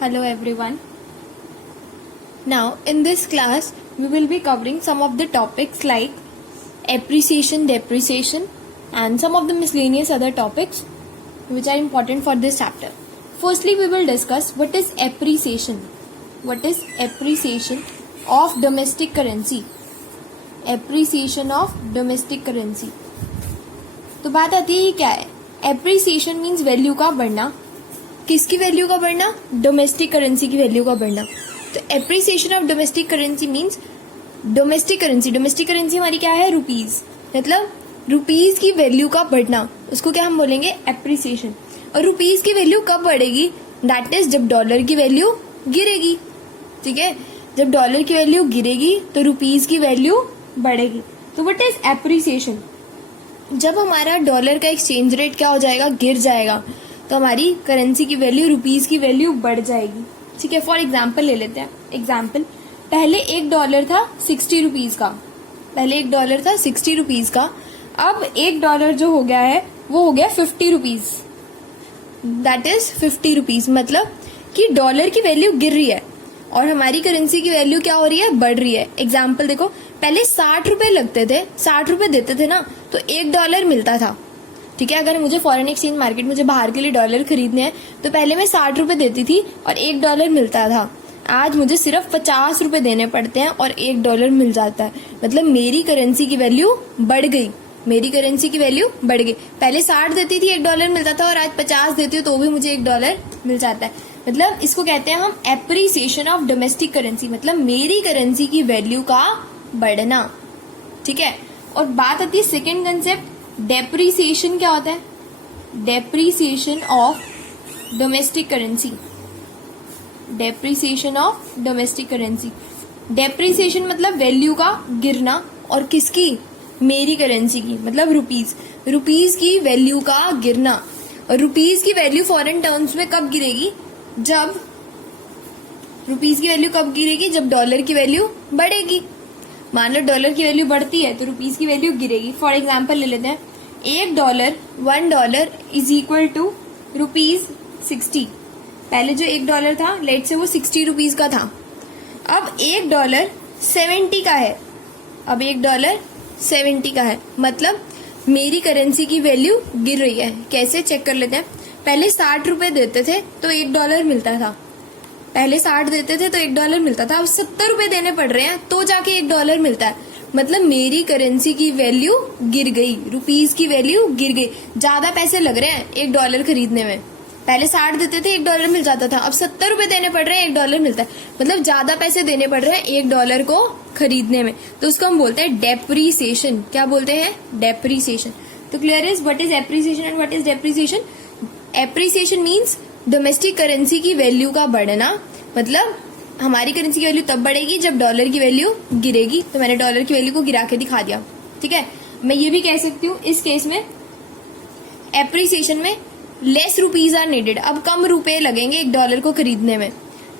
Hello everyone. Now in this class we will be covering some of the topics like appreciation, depreciation and some of the miscellaneous other topics which are important for this chapter. Firstly we will discuss what is appreciation. What is appreciation of domestic currency? Appreciation of domestic currency. तो बात आती है ये क्या है? Appreciation means value का बढ़ना. किसकी वैल्यू का बढ़ना? डोमेस्टिक करेंसी की वैल्यू का बढ़ना. तो appreciation of domestic currency means domestic currency हमारी क्या है? रुपीज. मतलब रुपीज की वैल्यू का बढ़ना, उसको क्या हम बोलेंगे? एप्रिसिएशन. और रुपीज की वैल्यू कब बढ़ेगी? दैट इज जब डॉलर की वैल्यू गिरेगी. ठीक है, जब डॉलर की वैल्यू गिरेगी तो रुपीज की वैल्यू बढ़ेगी. तो व्हाट इज एप्रिसिएशन? जब हमारा डॉलर का एक्सचेंज रेट क्या हो जाएगा? गिर जाएगा, तो हमारी करेंसी की वैल्यू, रुपीज की वैल्यू बढ़ जाएगी. ठीक है, फॉर एग्जाम्पल ले लेते हैं. एग्जाम्पल, पहले $1 था 60 रुपीज का. पहले $1 था 60 रुपीज का. अब $1 जो हो गया है वो हो गया 50 रुपीज. That is 50 rupees. मतलब कि डॉलर की वैल्यू गिर रही है और हमारी करेंसी की वैल्यू क्या हो रही है? बढ़ रही है. एग्जाम्पल देखो, पहले 60 रुपए लगते थे, 60 रुपए देते थे ना, तो $1 मिलता था. ठीक है, अगर मुझे फॉरेन एक्सचेंज मार्केट, मुझे बाहर के लिए डॉलर खरीदने हैं तो पहले मैं 60 रुपए देती थी और $1 मिलता था. आज मुझे सिर्फ 50 रुपए देने पड़ते हैं और $1 मिल जाता है. मतलब मेरी करेंसी की वैल्यू बढ़ गई. मेरी करेंसी की वैल्यू बढ़ गई. पहले 60 देती थी, $1 मिलता था, और आज 50 देती हूँ तो भी मुझे $1 मिल जाता है. मतलब इसको कहते हैं हम एप्रिसिएशन ऑफ डोमेस्टिक करेंसी. मतलब मेरी करेंसी की वैल्यू का बढ़ना. ठीक है, और बात आती है सेकेंड कंसेप्ट, डेप्रिसिएशन. क्या होता है? Depreciation of domestic currency. Depreciation of domestic currency. Depreciation मतलब वैल्यू का गिरना. और किसकी? मेरी करेंसी की, मतलब रुपीज. रुपीज की वैल्यू का गिरना. और रुपीज की वैल्यू फॉरेन टर्म्स में कब गिरेगी? जब रुपीज की वैल्यू कब गिरेगी? जब डॉलर की वैल्यू बढ़ेगी. मान लो डॉलर की वैल्यू बढ़ती है तो रुपीज की वैल्यू गिरेगी. फॉर एग्जाम्पल ले लेते हैं, $1 इज इक्वल टू ₹60. पहले जो $1 था, लेट से वो 60 रुपीज का था. अब $1 70 का है. अब $1 70 का है. मतलब मेरी करेंसी की वैल्यू गिर रही है. कैसे? चेक कर लेते हैं. पहले 60 रुपए देते थे तो $1 मिलता था. पहले 60 देते थे तो $1 मिलता था. अब 70 रुपए देने पड़ रहे हैं तो जाके $1 मिलता है. मतलब मेरी करेंसी की वैल्यू गिर गई, रुपीज की वैल्यू गिर गई. ज्यादा पैसे लग रहे हैं $1 खरीदने में. पहले 60 देते थे, $1 मिल जाता था. अब 70 रुपए देने पड़ रहे हैं, $1 मिलता है. मतलब ज्यादा पैसे देने पड़ रहे हैं $1 को खरीदने में. तो उसको हम बोलते हैं डेप्रिसिएशन. क्या बोलते हैं? डेप्रिसिएशन. तो clear is what is appreciation and what is depreciation. Appreciation means domestic currency की वैल्यू का बढ़ना. मतलब हमारी करेंसी की वैल्यू तब बढ़ेगी जब डॉलर की वैल्यू गिरेगी. तो मैंने डॉलर की वैल्यू को गिरा के दिखा दिया. ठीक है, मैं ये भी कह सकती हूँ इस केस में, एप्रिसिएशन में लेस रुपीज आर नीडेड. अब कम रुपए लगेंगे $1 को खरीदने में.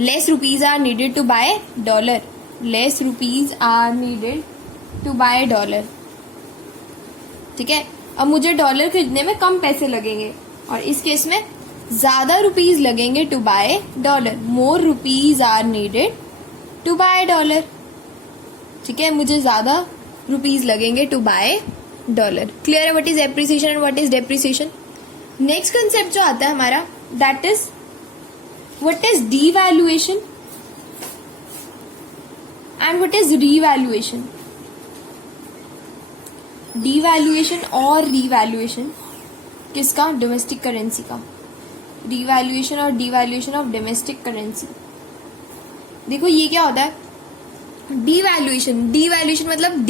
Less rupees are needed to buy dollar. Less rupees are needed to buy dollar. ठीक है, अब मुझे डॉलर खरीदने में कम पैसे लगेंगे और इस केस में ज्यादा रुपीज लगेंगे to buy dollar. More rupees are needed to buy dollar. ठीक है, मुझे ज्यादा रुपीज लगेंगे टू बाय डॉलर. क्लियर है what is appreciation and what is depreciation. Next concept जो आता है हमारा, that is what is devaluation and what is revaluation. Devaluation और रीवैल्यूएशन किसका? डोमेस्टिक करेंसी का. रिवैल्यूएशन और डिवैल्यूएशन ऑफ डोमेस्टिक करेंसी. देखो ये क्या होता है? डीवैल्यूएशन मतलब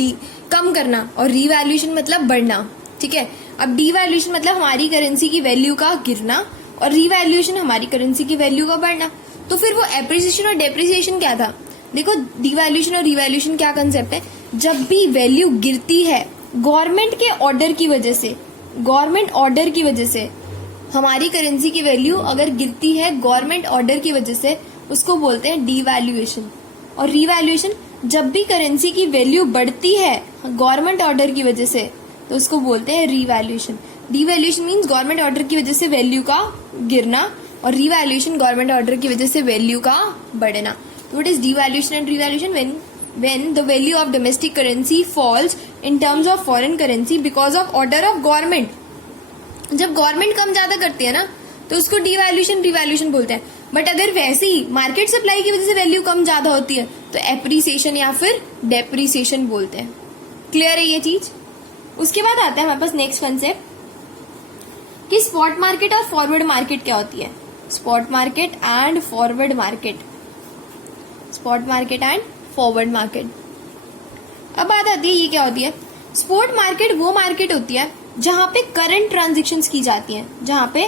कम करना और रिवैल्यूएशन मतलब बढ़ना. ठीक है, अब डीवैल्यूएशन मतलब हमारी करेंसी की वैल्यू का गिरना और रिवैल्यूएशन हमारी करेंसी की वैल्यू का बढ़ना. तो फिर वो एप्रिसिएशन और डेप्रिसिएशन क्या था? देखो, डीवैल्यूएशन और रिवैल्यूएशन क्या कंसेप्ट है? जब भी वैल्यू गिरती है गवर्नमेंट के ऑर्डर की वजह से, गवर्नमेंट ऑर्डर की वजह से हमारी करेंसी की वैल्यू अगर गिरती है गवर्नमेंट ऑर्डर की वजह से, उसको बोलते हैं डीवैल्यूएशन. और रिवैल्यूएशन, जब भी करेंसी की वैल्यू बढ़ती है गवर्नमेंट ऑर्डर की वजह से, तो उसको बोलते हैं revaluation. Devaluation means government order की वजह से वैल्यू का गिरना और रिवैल्यूएशन गवर्नमेंट ऑर्डर की वजह से वैल्यू का बढ़ना। तो what is devaluation and revaluation? when the value of domestic currency falls in terms of foreign currency because of order of government। जब गवर्नमेंट कम ज्यादा करती है ना तो उसको डिवैल्यूएशन रिवैल्यूएशन बोलते हैं। बट अगर वैसे ही मार्केट सप्लाई की वजह से वैल्यू कम ज्यादा होती है तो एप्रिसिएशन या फिर डेप्रिसिएशन बोलते हैं। क्लियर है ये चीज? उसके बाद आता है हमारे पास नेक्स्ट कंसेप्ट कि स्पॉट मार्केट और फॉरवर्ड मार्केट क्या होती है। Spot market and forward market, spot market and forward market. अब बात आती है ये क्या होती है। स्पॉट मार्केट वो मार्केट होती है जहां पे करंट ट्रांजेक्शन्स की जाती हैं, जहां पे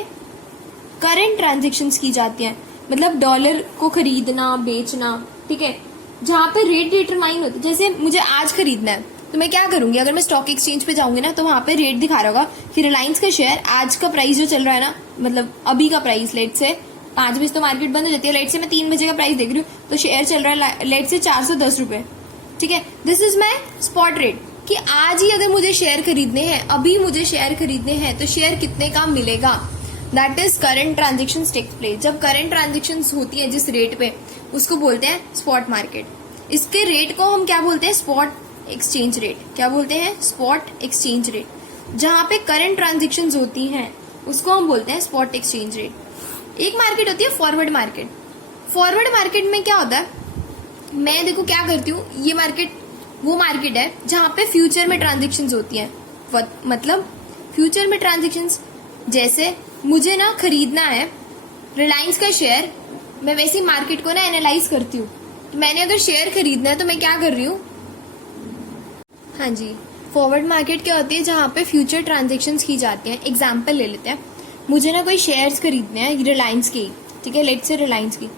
करंट ट्रांजेक्शन्स की जाती हैं, मतलब डॉलर को खरीदना बेचना, ठीक है, जहां पे रेट डिटरमाइन होती है। जैसे मुझे आज खरीदना है तो मैं क्या करूंगी, अगर मैं स्टॉक एक्सचेंज पे जाऊंगी ना तो वहां पे रेट दिखा रहा होगा कि रिलायंस का शेयर आज का प्राइस जो चल रहा है ना, मतलब अभी का प्राइस, लेट से 5 बजे तो मार्केट बंद हो जाती है, लेट से मैं 3 बजे का प्राइस देख रही हूँ तो शेयर चल रहा है लेट से 410 रुपए, ठीक है। This is my spot rate कि आज ही अगर मुझे शेयर खरीदने हैं, अभी मुझे शेयर खरीदने हैं तो शेयर कितने का मिलेगा। That is current transaction takes place. जब करंट ट्रांजेक्शन होती है जिस रेट पे, उसको बोलते हैं स्पॉट मार्केट। इसके रेट को हम क्या बोलते हैं? Spot exchange rate. क्या बोलते हैं? Spot exchange rate. जहां पे करंट ट्रांजेक्शन्स होती हैं उसको हम बोलते हैं स्पॉट एक्सचेंज रेट। एक मार्केट होती है फॉरवर्ड मार्केट। फॉरवर्ड मार्केट में क्या होता है, मैं देखो क्या करती हूँ, ये मार्केट वो मार्केट है जहां पे फ्यूचर में ट्रांजेक्शन्स होती हैं। मतलब फ्यूचर में ट्रांजेक्शन्स, जैसे मुझे ना खरीदना है रिलायंस का शेयर, मैं वैसी मार्केट को ना एनालाइज करती हूँ। तो मैंने अगर शेयर खरीदना है तो मैं क्या कर रही हूँ, हाँ जी, फॉरवर्ड मार्केट क्या होती है जहां पे फ्यूचर ट्रांजेक्शन्स की जाती हैं। एग्जाम्पल ले लेते हैं, मुझे ना कोई शेयर्स खरीदने हैं रिलायंस के, ठीक है, लेट से रिलायंस की,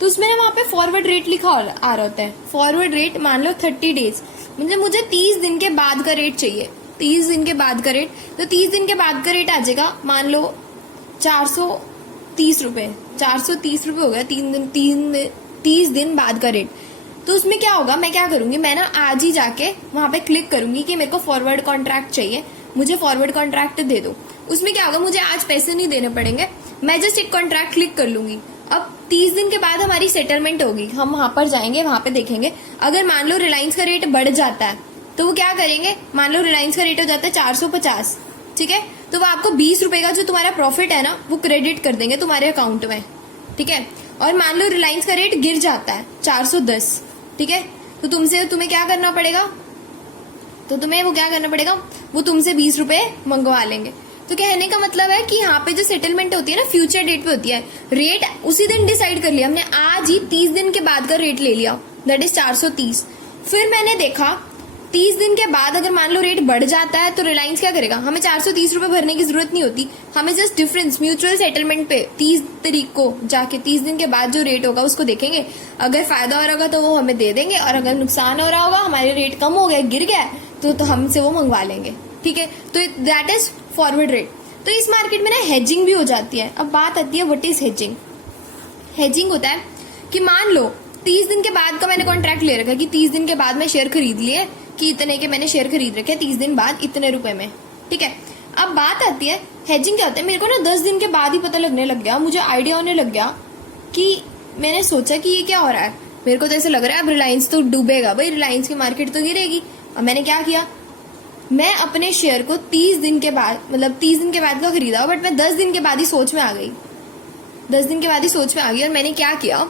तो उसमें ना वहां पे फॉरवर्ड रेट लिखा आ रहा होता है। फॉरवर्ड रेट मान लो 30 डेज, मतलब मुझे 30 दिन के बाद का रेट चाहिए, 30 दिन के बाद का रेट। तो 30 दिन के बाद का रेट आ जाएगा मान लो 430 रुपए, 430 रुपए हो गया 30 दिन बाद का रेट। तो उसमें क्या होगा, मैं क्या करूंगी, मैं ना आज ही जाके वहां पे क्लिक करूंगी कि मेरे को फॉरवर्ड कॉन्ट्रैक्ट चाहिए, मुझे फॉरवर्ड कॉन्ट्रैक्ट दे दो। उसमें क्या होगा, मुझे आज पैसे नहीं देने पड़ेंगे, मैं जस्ट एक कॉन्ट्रैक्ट क्लिक कर लूंगी। अब 30 दिन के बाद हमारी सेटलमेंट होगी, हम वहां पर जाएंगे, वहां पे देखेंगे अगर मान लो रिलायंस का रेट बढ़ जाता है तो वो क्या करेंगे, मान लो रिलायंस का रेट हो जाता है 450, ठीक है, तो वो आपको 20 रुपए का जो तुम्हारा प्रॉफिट है ना वो क्रेडिट कर देंगे तुम्हारे अकाउंट में, ठीक है। और मान लो रिलायंस का रेट गिर जाता है 410, ठीक है, तो तुम्हें क्या करना पड़ेगा, तो तुम्हें वो क्या करना पड़ेगा, वो तुमसे 20 रुपए मंगवा लेंगे। तो कहने का मतलब है कि यहाँ पे जो सेटलमेंट होती है ना फ्यूचर डेट पे होती है, रेट उसी दिन डिसाइड कर लिया हमने, आज ही 30 दिन के बाद का रेट ले लिया, दैट इज 430। फिर मैंने देखा 30 दिन के बाद अगर मान लो रेट बढ़ जाता है तो रिलायंस क्या करेगा, हमें 430 रुपए भरने की जरूरत नहीं होती, हमें जस्ट डिफरेंस म्यूचुअल सेटलमेंट पे 30 तारीख को जाके 30 दिन के बाद जो रेट होगा उसको देखेंगे, अगर फायदा हो रहा होगा तो वो हमें दे देंगे, और अगर नुकसान हो रहा होगा, हमारे रेट कम हो गया, गिर गया, तो हमसे वो मंगवा लेंगे, ठीक है। तो दैट इज फॉरवर्ड रेट। तो इस मार्केट में ना हेजिंग भी हो जाती है। अब बात आती है व्हाट इज हेजिंग। हेजिंग होता है कि मान लो 30 दिन के बाद का मैंने कॉन्ट्रैक्ट ले रखा है कि 30 दिन के बाद मैं शेयर खरीद लिए, कि इतने के मैंने शेयर खरीद रखे 30 दिन बाद इतने रुपए में, ठीक है। अब बात आती है हेजिंग क्या होता है, मेरे को ना 10 दिन के बाद ही पता लगने लग गया, मुझे आइडिया होने लग गया कि मैंने सोचा कि ये क्या हो रहा है, मेरे को तो ऐसा लग रहा है अब रिलायंस तो डूबेगा, भाई रिलायंस की मार्केट तो गिरेगी। अब मैंने क्या किया, मैं अपने शेयर को 30 दिन के बाद, मतलब 30 दिन के बाद का खरीदा, बट मैं 10 दिन के बाद ही सोच में आ गई, 10 दिन के बाद ही सोच में आ गई। और मैंने क्या किया,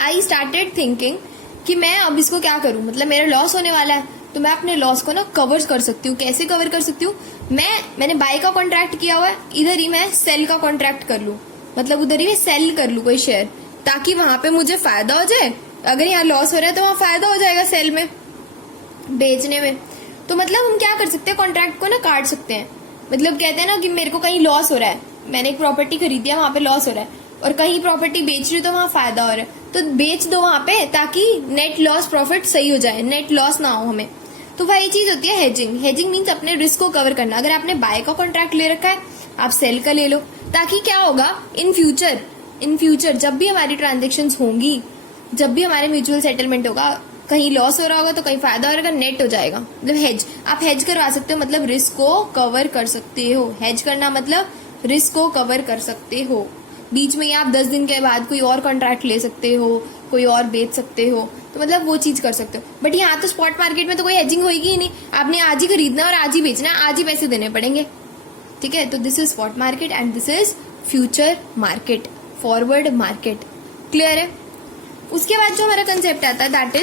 आई स्टार्टेड थिंकिंग कि मैं अब इसको क्या करूं, मतलब मेरा लॉस होने वाला है तो मैं अपने लॉस को ना कवर कर सकती हूँ। कैसे कवर कर सकती हूँ, मैंने बाय का कॉन्ट्रैक्ट किया हुआ है, इधर ही मैं सेल का कॉन्ट्रैक्ट कर लूं, मतलब उधर ही मैं सेल कर लूं कोई शेयर, ताकि वहां पे मुझे फायदा हो जाए। अगर यहाँ लॉस हो रहा है तो वहां फायदा हो जाएगा सेल में, बेचने में। तो मतलब हम क्या कर सकते हैं, कॉन्ट्रैक्ट को ना काट सकते हैं। मतलब कहते हैं ना कि मेरे को कहीं लॉस हो रहा है, मैंने एक प्रॉपर्टी खरीदी है, वहां पे लॉस हो रहा है, और कहीं प्रॉपर्टी बेच रही हूँ तो वहां फायदा हो रहा है, तो बेच दो वहां पे, ताकि नेट लॉस प्रॉफिट सही हो जाए, नेट लॉस ना हो हमें। तो वही चीज होती है हेजिंग। हेजिंग मीन्स अपने रिस्क को कवर करना। अगर आपने बाय का कॉन्ट्रैक्ट ले रखा है, आप सेल का ले लो, ताकि क्या होगा इन फ्यूचर जब भी हमारी ट्रांजेक्शन्स होंगी, जब भी हमारे म्यूचुअल सेटलमेंट होगा, कहीं लॉस हो रहा होगा तो कहीं फायदा हो रहा होगा, नेट हो जाएगा। मतलब हेज, आप हेज करवा सकते हो, मतलब रिस्क को कवर कर सकते हो। हेज करना मतलब रिस्क को कवर कर सकते हो। बीच में ही आप 10 दिन के बाद कोई और कॉन्ट्रैक्ट ले सकते हो, कोई और बेच सकते हो, तो मतलब वो चीज कर सकते हो। बट यहाँ तो स्पॉट मार्केट में तो कोई हेजिंग होगी ही नहीं, आपने आज ही खरीदना और आज ही बेचना, आज ही पैसे देने पड़ेंगे। ठीक है, तो this is spot market and this is future market, forward market. Clear है? उसके बाद जो हमारा कंसेप्ट आता है दैट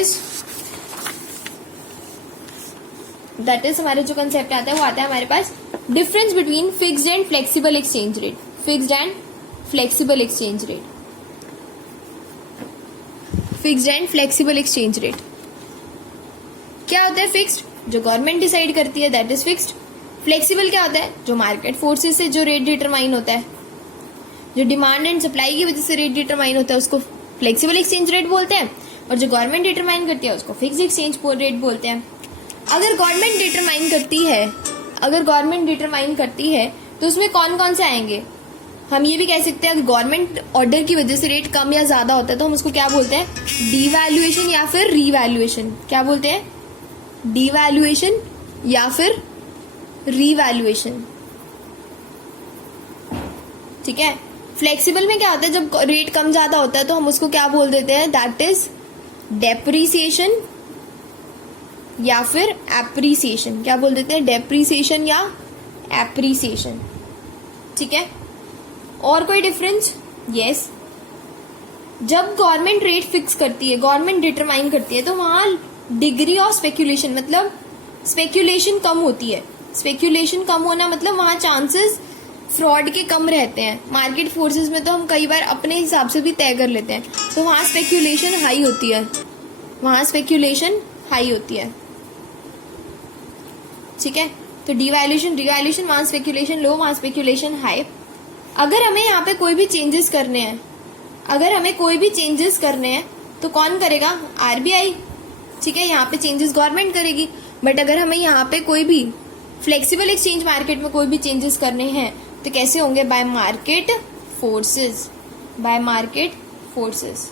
इज हमारे जो कंसेप्ट आता है वो आता है हमारे पास difference between fixed and flexible exchange rate. Fixed and flexible exchange rate, fixed and flexible exchange rate क्या होता है? फिक्स्ड जो गवर्नमेंट डिसाइड करती है दैट इज फिक्स्ड। फ्लेक्सिबल क्या होता है? जो मार्केट फोर्सेस से जो रेट डिटरमाइन होता है, जो डिमांड एंड सप्लाई की वजह से रेट डिटरमाइन होता है उसको फ्लेक्सिबल एक्सचेंज रेट बोलते हैं, और जो गवर्नमेंट डिटरमाइन करती है उसको फिक्स्ड एक्सचेंज रेट बोलते हैं। अगर गवर्नमेंट डिटरमाइन करती है तो उसमें कौन कौन से आएंगे? हम ये भी कह सकते हैं अगर गवर्नमेंट ऑर्डर की वजह से रेट कम या ज्यादा होता है तो हम उसको क्या बोलते हैं? डीवैल्यूएशन या फिर रीवैल्यूएशन। क्या बोलते हैं? डीवैल्यूएशन या फिर रीवैल्यूएशन। ठीक है। फ्लेक्सिबल में क्या होता है? जब रेट कम ज्यादा होता है तो हम उसको क्या बोल देते हैं? दैट इज डेप्रीसिएशन या फिर एप्रीसिएशन। क्या बोल देते हैं? डेप्रीसिएशन या एप्रीसिएशन। ठीक है। और कोई डिफरेंस? यस। जब गवर्नमेंट रेट फिक्स करती है, गवर्नमेंट डिटरमाइन करती है, तो वहां डिग्री ऑफ स्पेक्यूलेशन मतलब स्पेक्यूलेशन कम होती है। स्पेक्यूलेशन कम होना मतलब वहां चांसेस फ्रॉड के कम रहते हैं। मार्केट फोर्सेस में तो हम कई बार अपने हिसाब से भी तय कर लेते हैं, तो वहां स्पेक्यूलेशन हाई होती है, वहां स्पेक्यूलेशन हाई होती है। ठीक है। तो डिवैल्यूएशन, रिवैल्यूएशन, वहां स्पेक्यूलेशन लो, वहां स्पेक्यूलेशन हाई। अगर हमें यहाँ पे कोई भी चेंजेस करने हैं, तो कौन करेगा? आरबीआई। ठीक है, यहाँ पे चेंजेस गवर्नमेंट करेगी। बट अगर हमें यहाँ पे कोई भी फ्लेक्सिबल एक्सचेंज मार्केट में कोई भी चेंजेस करने हैं तो कैसे होंगे? Bye market forces, bye market forces.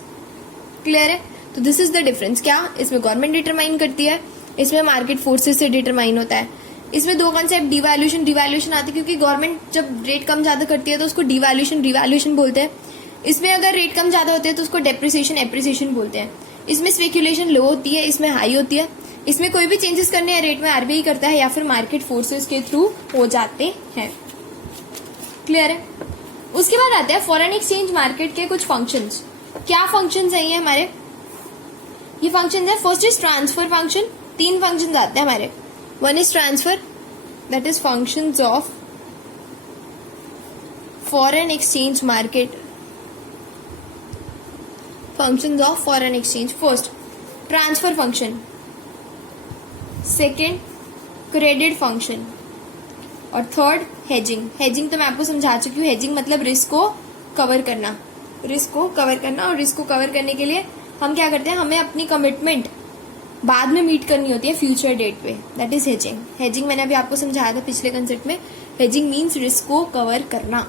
Clear है? तो दिस इज द डिफरेंस। क्या? इसमें गवर्नमेंट डिटरमाइन करती है, इसमें मार्केट फोर्सेस से डिटरमाइन होता है। इसमें दो कॉन्सेप्ट डिवैल्यूएशन, रिवैल्यूएशन आती है क्योंकि गवर्नमेंट जब रेट कम ज्यादा करती है तो उसको डिवैल्यूएशन, रिवैल्यूएशन बोलते हैं। इसमें अगर रेट कम ज्यादा होते हैं तो उसको डेप्रिसिएशन, एप्रिसिएशन बोलते हैं। इसमें स्पेक्यूलेशन लो होती है, इसमें हाई होती है। इसमें कोई भी चेंजेस करने हैं रेट में आरबीआई करता है या फिर मार्केट फोर्सेस के थ्रू हो जाते हैं। क्लियर है? उसके बाद आते हैं फॉरेन एक्सचेंज मार्केट के कुछ फंक्शंस। क्या फंक्शंस है ये हमारे? ये फंक्शंस है, first is transfer function. 3 functions आते हैं हमारे। One is transfer, that is functions of foreign exchange market, functions of foreign exchange. First transfer function, second credit function, और थर्ड हेजिंग। हेजिंग तो मैं आपको समझा चुकी हूँ। हेजिंग मतलब रिस्क को कवर करना, रिस्क को कवर करना। और रिस्क को कवर करने के लिए हम क्या करते हैं? हमें अपनी कमिटमेंट बाद में मीट करनी होती है फ्यूचर डेट पे, दैट इज हेजिंग। हेजिंग मैंने अभी आपको समझाया था पिछले कंसेप्ट में। हेजिंग मीन्स रिस्क को कवर करना।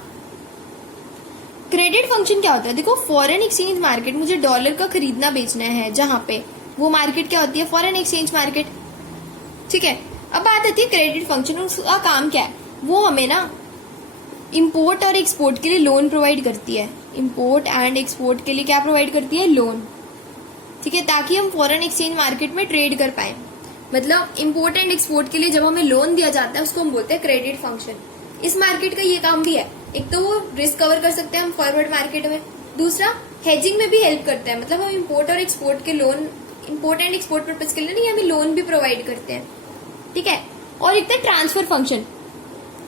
क्रेडिट फंक्शन क्या होता है? देखो, फॉरेन एक्सचेंज मार्केट, मुझे डॉलर का खरीदना बेचना है जहां पे, वो मार्केट क्या होती है? Foreign exchange market. ठीक है। अब बात आती है क्रेडिट फंक्शन। उसका काम क्या है? वो हमें ना इंपोर्ट और एक्सपोर्ट के लिए लोन प्रोवाइड करती है। इंपोर्ट एंड एक्सपोर्ट के लिए क्या प्रोवाइड करती है? लोन। ठीक है, ताकि हम फॉरेन एक्सचेंज मार्केट में ट्रेड कर पाए। मतलब इंपोर्ट एंड एक्सपोर्ट के लिए जब हमें लोन दिया जाता है उसको हम बोलते हैं क्रेडिट फंक्शन। इस मार्केट का ये काम भी है, एक तो वो रिस्क कवर कर सकते हैं हम फॉरवर्ड मार्केट में, दूसरा हेजिंग में भी हेल्प करता है। मतलब हम इंपोर्ट और एक्सपोर्ट के loan, import and export purpose के लिए नहीं, हमें लोन भी प्रोवाइड करते हैं। ठीक है। और एक था ट्रांसफर फंक्शन।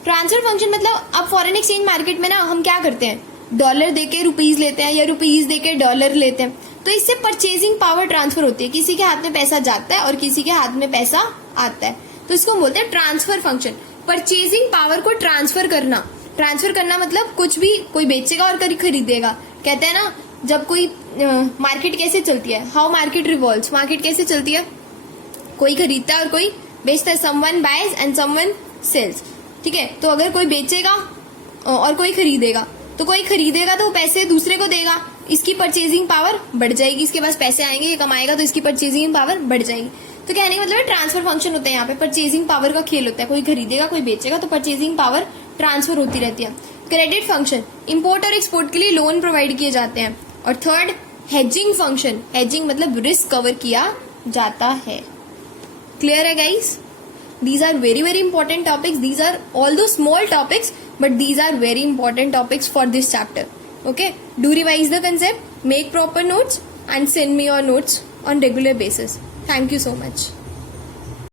ट्रांसफर फंक्शन मतलब अब फॉरेन एक्सचेंज मार्केट में ना हम क्या करते हैं? डॉलर देके रुपीज लेते हैं या रुपीज देके डॉलर लेते हैं, तो इससे परचेजिंग पावर ट्रांसफर होती है। किसी के हाथ में पैसा जाता है और किसी के हाथ में पैसा आता है, तो इसको बोलते हैं ट्रांसफर फंक्शन। परचेजिंग पावर को ट्रांसफर करना। ट्रांसफर करना मतलब कुछ भी, कोई बेचेगा और कोई खरीदेगा। कहते हैं ना, जब कोई मार्केट कैसे चलती है? How market revolves. मार्केट कैसे चलती है? कोई खरीदता है और कोई बेचता है। Someone buys and someone sells. ठीक है। तो अगर कोई बेचेगा और कोई खरीदेगा, तो कोई खरीदेगा तो पैसे दूसरे को देगा, इसकी परचेजिंग पावर बढ़ जाएगी। इसके पास पैसे आएंगे, ये कमाएगा, तो इसकी परचेजिंग पावर बढ़ जाएगी। तो कहने का मतलब ट्रांसफर फंक्शन होता है यहाँ पे, परचेजिंग पावर का खेल होता है। कोई खरीदेगा, कोई बेचेगा, तो परचेजिंग पावर ट्रांसफर होती रहती है। क्रेडिट फंक्शन, इंपोर्ट और एक्सपोर्ट के लिए लोन प्रोवाइड किए जाते हैं। और थर्ड, हेजिंग फंक्शन, हेजिंग मतलब रिस्क कवर किया जाता है। क्लियर है guys? These are very very important topics. These are although small topics, but these are very important topics for this chapter. Okay, do revise the concept, make proper notes and send me your notes on regular basis. Thank you so much.